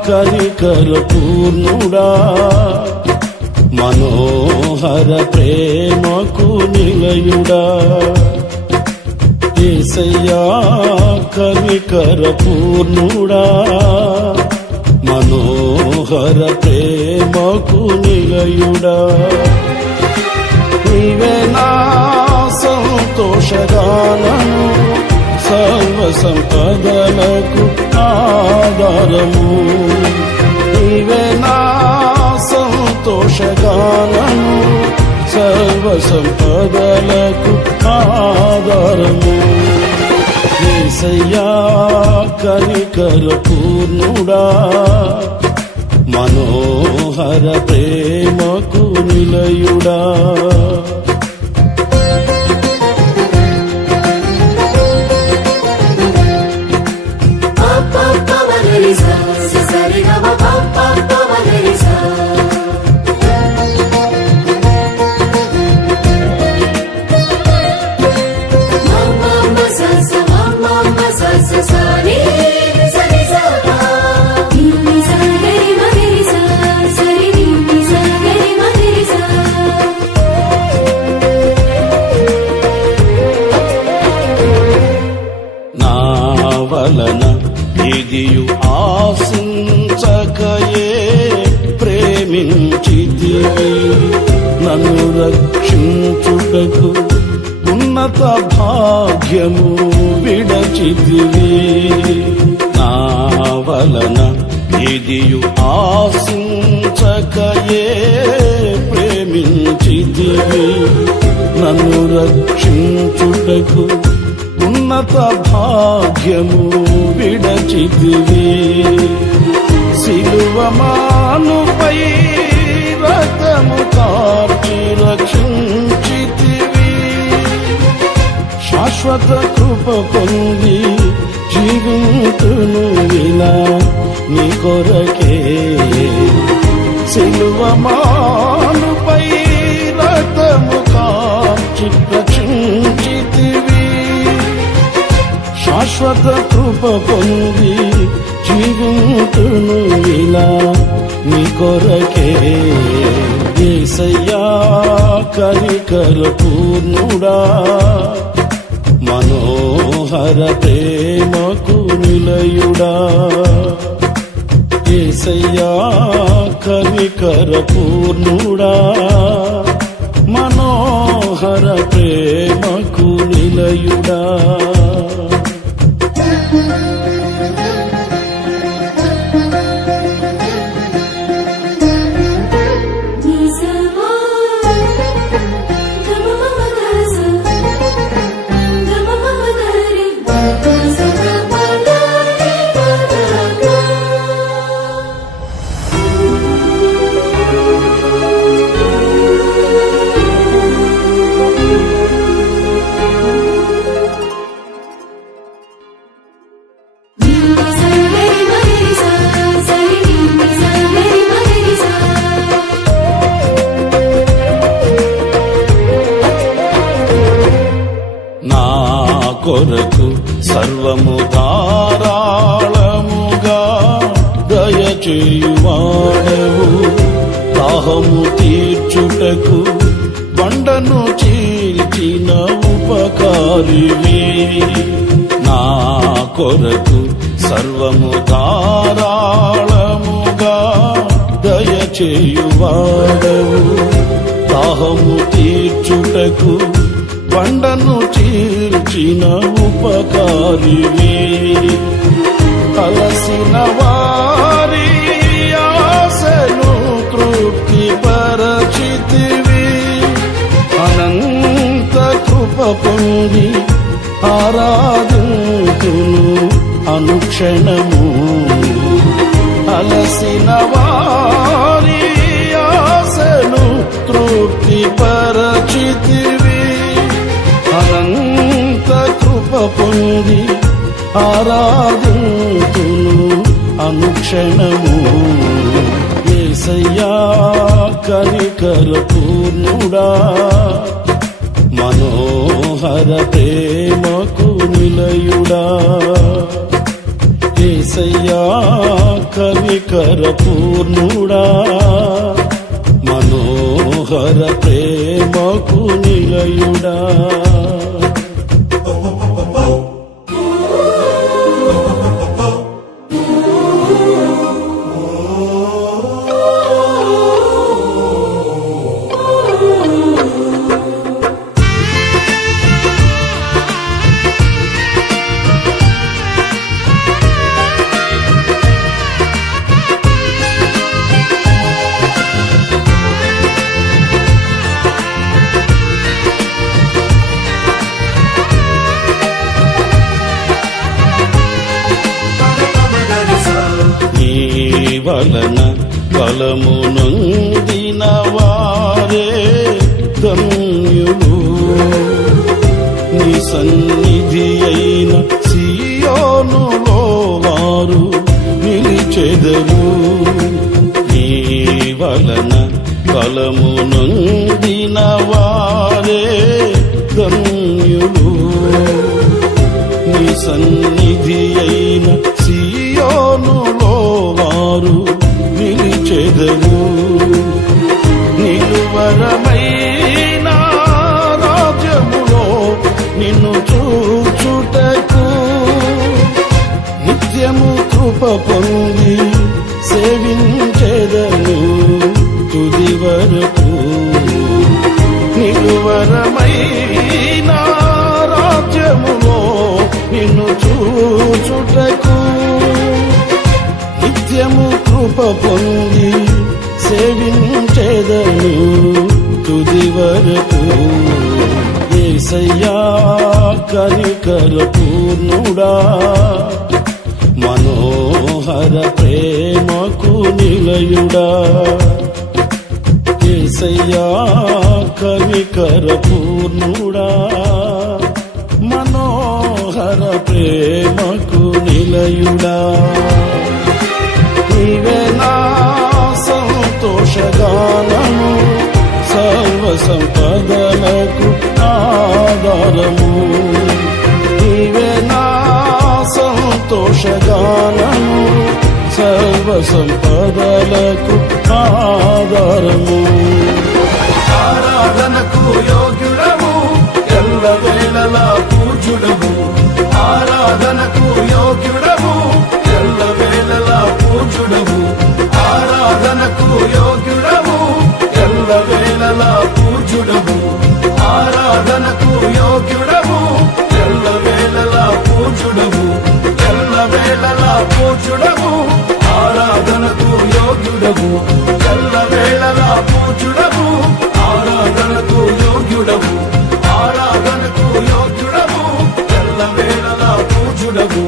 కనికర పూర్ణుడా మనోహర ప్రేమకు నిలయుడా యేసయ్యా కనికర పూర్ణుడా మనోహర ప్రేమకు నిలయుడా నీవే నా సంతోషగానము సర్వ సంపదలకు ఆధారము నీవే నా సంతోషగానము సర్వ సంపదలకు ఆధారము యేసయ్యా కనికర పూర్ణుడా మనోహర ప్రేమకు నిలయుడా వలన ఇదియు ఆశించకయే ప్రేమించితివి నన్ను రక్షించుటకు ఉన్నత భాగ్యము విడచితివి నా వలన ఇదియు ఆశించకయే ప్రేమించితివి నన్ను రక్షించుటకు ఉన్నత భాగ్యము విడచితివి సిలువమానుపై రక్తము కార్చి రక్షించితివి శాశ్వత కృప పొంది జీవింతును ఇలా నీ కొరకే సిలువమానుపై రక్తము కార్చి రక్షించితివి శాశ్వత కృప పొంది జీవింతును ఇలా నీ కొరకే యేసయ్యా కనికర పూర్ణుడా మనోహర ప్రేమకు నిలయుడా యేసయ్యా కనికర పూర్ణుడా మనోహర ప్రేమకు నిలయుడా కొరకు సర్వము ధారాళముగా దయచేయువాడవు దాహము తీర్చుటకు బండను చీల్చిన ఉపకారివి నా కొరకు సర్వము ధారాళముగా దయచేయువాడవు దాహము తీర్చుటకు బండను చీల్చిన ఉపకారివి అలసిన వారి ఆశను తృప్తి పరచితివి అనంత కృప పొంది ఆరాధింతును అనుక్షణము అలసిన వారి ఆశను తృప్తి పరచితివి అనంత కృప పొంది ఆరాధింతును అనుక్షణము యేసయ్యా కనికర పూర్ణుడా మనోహర ప్రేమకు నిలయుడా యేసయ్యా కనికర పూర్ణుడా, మనోహర ప్రేమకు నిలయుడా. వలన బలము నొందిన వారే ధన్యులు, నీ సన్నిధి అయిన సియోనులో వారు నిలిచెదరు. నీ వలన బలము నొందిన వారే ధన్యులు, నీ సన్నిధి అయిన సియోనులో వారు నిలిచెదరు. నిలువరమైన రాజ్యములో నిన్ను చూచుటకు నిత్యము కృప పొంది సేవించెదను తుది వరకు. నిలువరమైన రాజ్యములో నిన్ను చూచుటకు నిత్యము కృప పొంది సేవించెదను తుది వరకు. యేసయ్యా కనికర పూర్ణుడా, మనోహర ప్రేమకు నిలయుడా. యేసయ్యా కనికర పూర్ణుడా, మనోహర ప్రేమకు నిలయుడా. నీవే నా సంతోషగానము, సర్వ సంపదలకు ఆధారము. నీవే నా సంతోషగానము, సర్వ సంపదలకు ఆధారము. ఆరాధనకు యోగ్యుడము, ఎల్లవేళలా పూజ్యుడము. ఆరాధనకు యోగ్యుడము, ఎల్లవేళలా పూజ్యుడము. ఆరాధనకు యోగ్యుడము, ఎల్లవేళలా పూజ్యుడము. ఆరాధనకు యోగ్యుడము, ఎల్లవేళలా పూజ్యుడము. ఎల్లవేళలా పూజ్యుడము, ఆరాధనకు యోగ్యుడము. ఎల్లవేళలా పూజ్యుడము, ఆరాధనకు యోగ్యుడము. ఆరాధనకు యోగ్యుడము, ఎల్లవేళలా పూజ్యుడము.